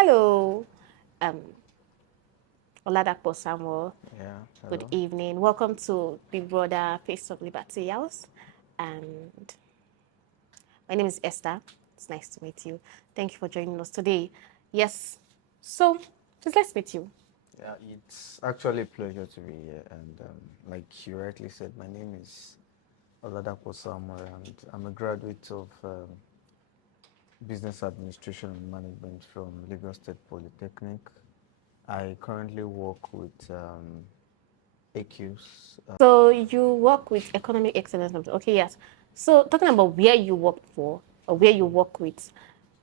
Hello, um, Oladapo Samuel. Yeah, Good hello. evening. Welcome to the broader Face of Liberty House. And my name is Esther. It's nice to meet you. Thank you for joining us today. Yes. So, just let's meet you. Yeah, it's actually a pleasure to be here. And like you rightly said, my name is Oladapo Samuel, and I'm a graduate of Business Administration and Management from Lagos State Polytechnic. I currently work with AQs. So, you work with Economic Excellence. Okay, yes. So, talking about where you work for or where you work with,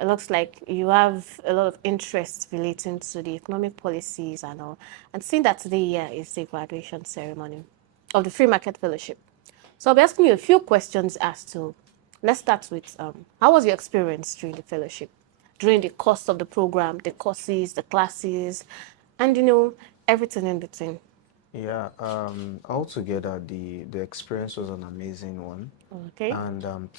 it looks like you have a lot of interest relating to the economic policies and all. And seeing that today here is the graduation ceremony of the Free Market Fellowship. So I'll be asking you a few questions as to, let's start with, how was your experience during the fellowship, during the course of the program, the courses, the classes, and everything in between. Yeah, altogether the experience was an amazing one, Okay. and um,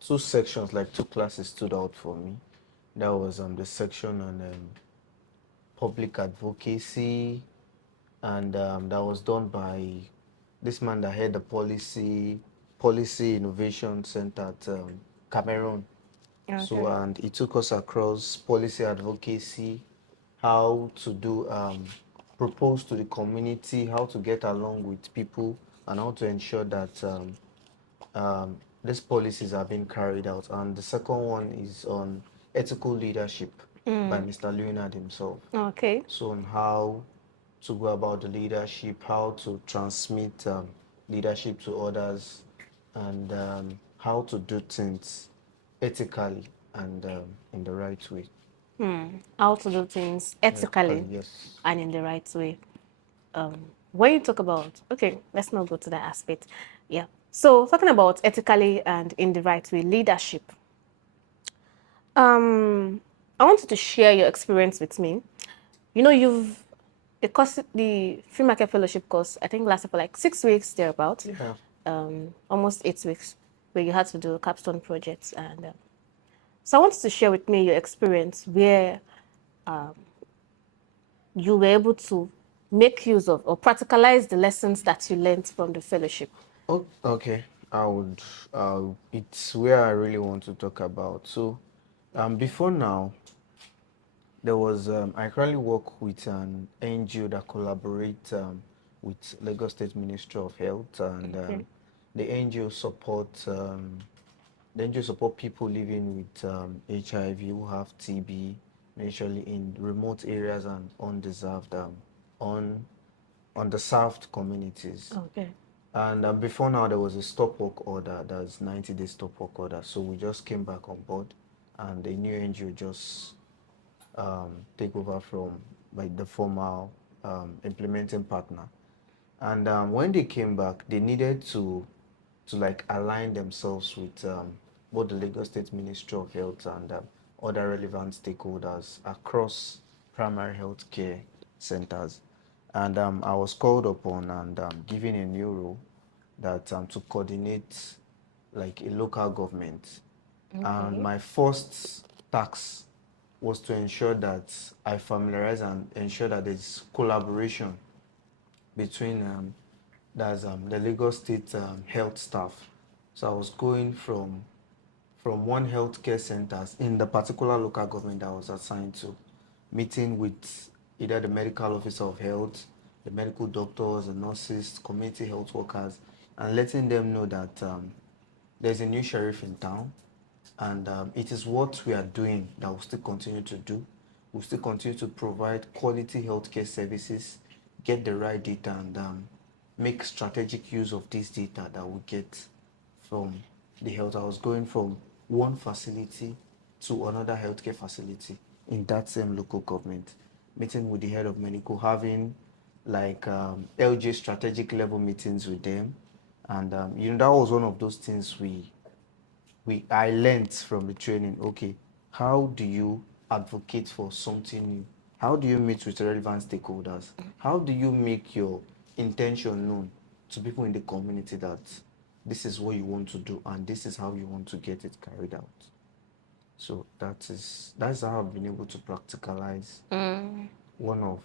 two sections, like two classes, stood out for me. That was the section on public advocacy, and that was done by this man that had the policy innovation center at Cameroon. So, Okay. and he took us across policy advocacy, how to do propose to the community, how to get along with people, and how to ensure that these policies are being carried out. And the second one is on ethical leadership by Mr. Leonard himself. Okay. So on how to go about the leadership, how to transmit leadership to others, and how to do things ethically and in the right way. How to do things ethically Ethically, yes. and in the right way. When you talk about, okay, let's not go to that aspect. Yeah. So talking about ethically and in the right way, leadership. I wanted to share your experience with me. You've the free market fellowship course, I think lasted for like 6 weeks thereabouts, Yeah. almost 8 weeks, where you had to do capstone projects. And so I wanted to share with me your experience where you were able to make use of or practicalize the lessons that you learned from the fellowship. Oh, okay. I would. It's where I really want to talk about. So, before now, there was I currently work with an NGO that collaborates with Lagos State Ministry of Health, and Okay. the NGO support people living with HIV who have TB, majorly in remote areas and undeserved on underserved communities. Okay. And before now, there was a stop work order, that's 90-day stop work order. So we just came back on board, and the new NGO just take over from like the former implementing partner. And when they came back, they needed to like align themselves with both the Lagos State Ministry of Health and other relevant stakeholders across primary health care centers. And I was called upon and given a new role that to coordinate like a local government. And Okay. my first task was to ensure that I familiarize and ensure that there's collaboration between the Lagos State health staff. So I was going from one healthcare centers in the particular local government that I was assigned to, meeting with either the medical officer of health, the medical doctors, the nurses, community health workers, and letting them know that there's a new sheriff in town, and it is what we are doing that we'll still continue to do. We'll still continue to provide quality healthcare services, get the right data, and make strategic use of this data that we get from the health. I was going from one facility to another healthcare facility in that same local government, meeting with the head of medical, having like LJ strategic level meetings with them. And that was one of those things I learned from the training. Okay, how do you advocate for something new? How do you meet with relevant stakeholders? How do you make your intention known to people in the community that this is what you want to do and this is how you want to get it carried out? So that's how I've been able to practicalize Mm, one of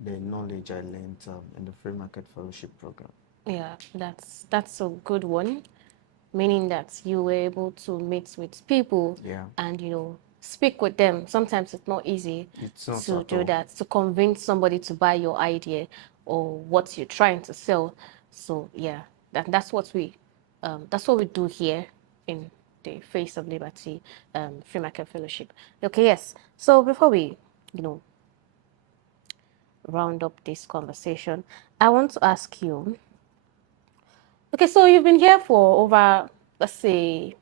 the knowledge I learned in the Free Market Fellowship program. yeah, that's a good one. Meaning that you were able to meet with people Yeah, and speak with them. Sometimes it's not easy it's not to at do all. that, to convince somebody to buy your idea or what you're trying to sell. So yeah, that's what we do here in the Face of Liberty Free Market Fellowship. Okay, yes. So before we you know round up this conversation, I want to ask you. Okay, so you've been here for over, let's say,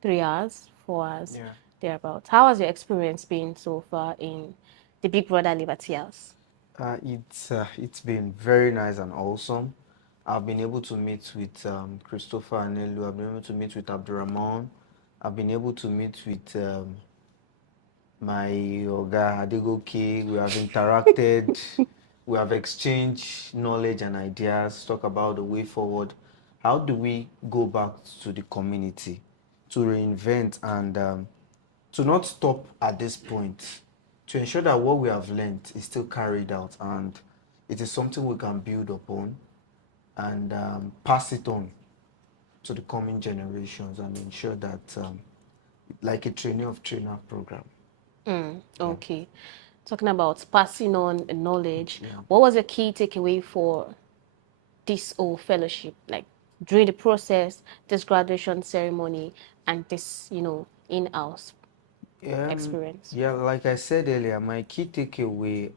3 hours, 4 hours, Yeah. thereabouts. How has your experience been so far in the Big Brother Liberty House? It's been very nice and awesome. I've been able to meet with Christopher and Elu. I've been able to meet with Abdurrahman. I've been able to meet with my Oga Adegoke. We have interacted. We have exchanged knowledge and ideas. Talk about the way forward. How do we go back to the community to reinvent and to not stop at this point, to ensure that what we have learned is still carried out and it is something we can build upon and pass it on to the coming generations and ensure that, like a trainer of trainer program. Yeah. Okay. Talking about passing on knowledge, Yeah. what was your key takeaway for this whole fellowship? Like during the process, this graduation ceremony, and this, in-house experience? Yeah, like I said earlier, my key takeaway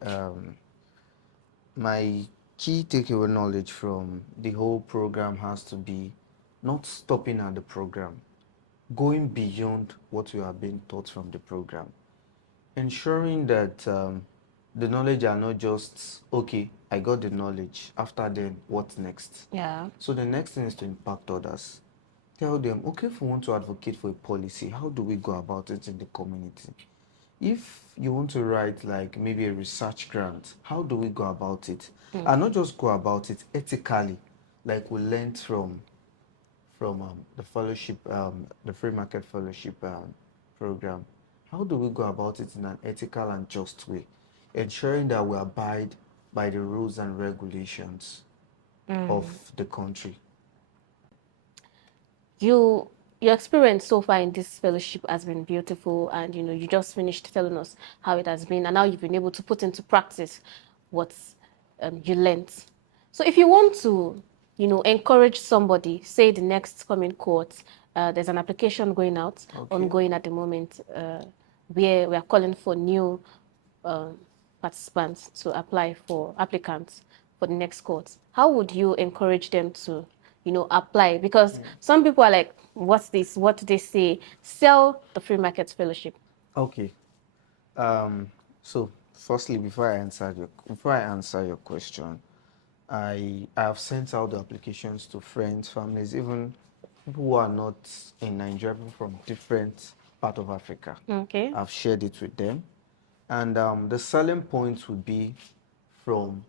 knowledge from the whole program has to be not stopping at the program, going beyond what you are being taught from the program, ensuring that the knowledge are not just, okay, I got the knowledge, after then, what's next? Yeah. So the next thing is to impact others. Tell them, okay, if we want to advocate for a policy, how do we go about it in the community? If you want to write like maybe a research grant, how do we go about it? And not just go about it ethically, like we learned from the fellowship, the free market fellowship program. How do we go about it in an ethical and just way, ensuring that we abide by the rules and regulations of the country? you your experience so far in this fellowship has been beautiful, and you just finished telling us how it has been, and now you've been able to put into practice what you learned. So if you want to encourage somebody, say the next coming court, there's an application going out, Okay. ongoing at the moment, where we are calling for new um, participants to apply for applicants for the next course. How would you encourage them to, apply? Because some people are like, what's this? What do they say? Sell the free market fellowship. Okay. Um, so firstly, before I answer your question, I have sent out the applications to friends, families, even people who are not in Nigeria, people from different part of Africa. Okay. I've shared it with them, and the selling points would be from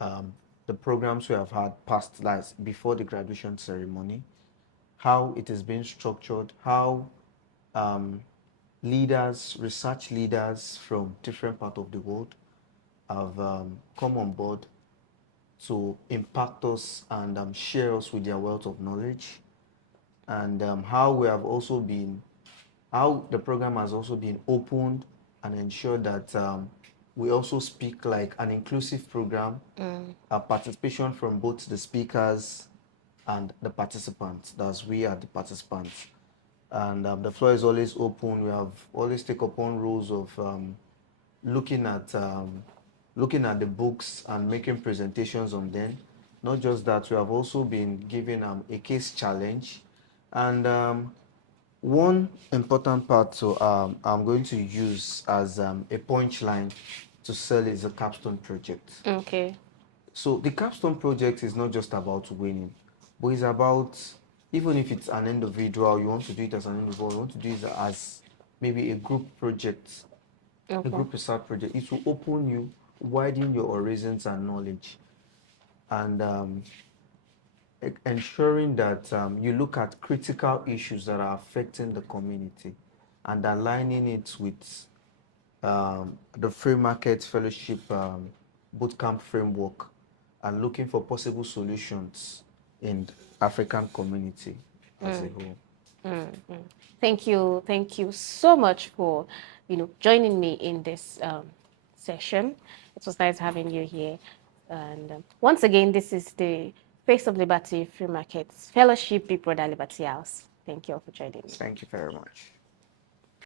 um, the programs we have had past lives before the graduation ceremony, how it is being structured, how um, leaders, research leaders from different part of the world have come on board to impact us and share us with their wealth of knowledge, and how the program has also been opened and ensured that we also speak like an inclusive program, participation from both the speakers and the participants. That's we are the participants. And the floor is always open. We have always take upon rules of looking at looking at the books and making presentations on them. Not just that, we have also been given a case challenge, and one important part to I'm going to use as a punchline to sell is a capstone project. Okay. So the capstone project is not just about winning, but it's about, even if it's an individual, you want to do it as an individual, you want to do it as maybe a group project, a Okay. group research project. It will open you, widen your horizons and knowledge, and ensuring that you look at critical issues that are affecting the community. and aligning it with the free market fellowship bootcamp framework, and looking for possible solutions in African community as a whole. Thank you so much for, joining me in this session. It was nice having you here. And once again, this is the Face of Liberty Free Markets Fellowship Big Brother Liberty House. Thank you all for joining me. Thank you very much.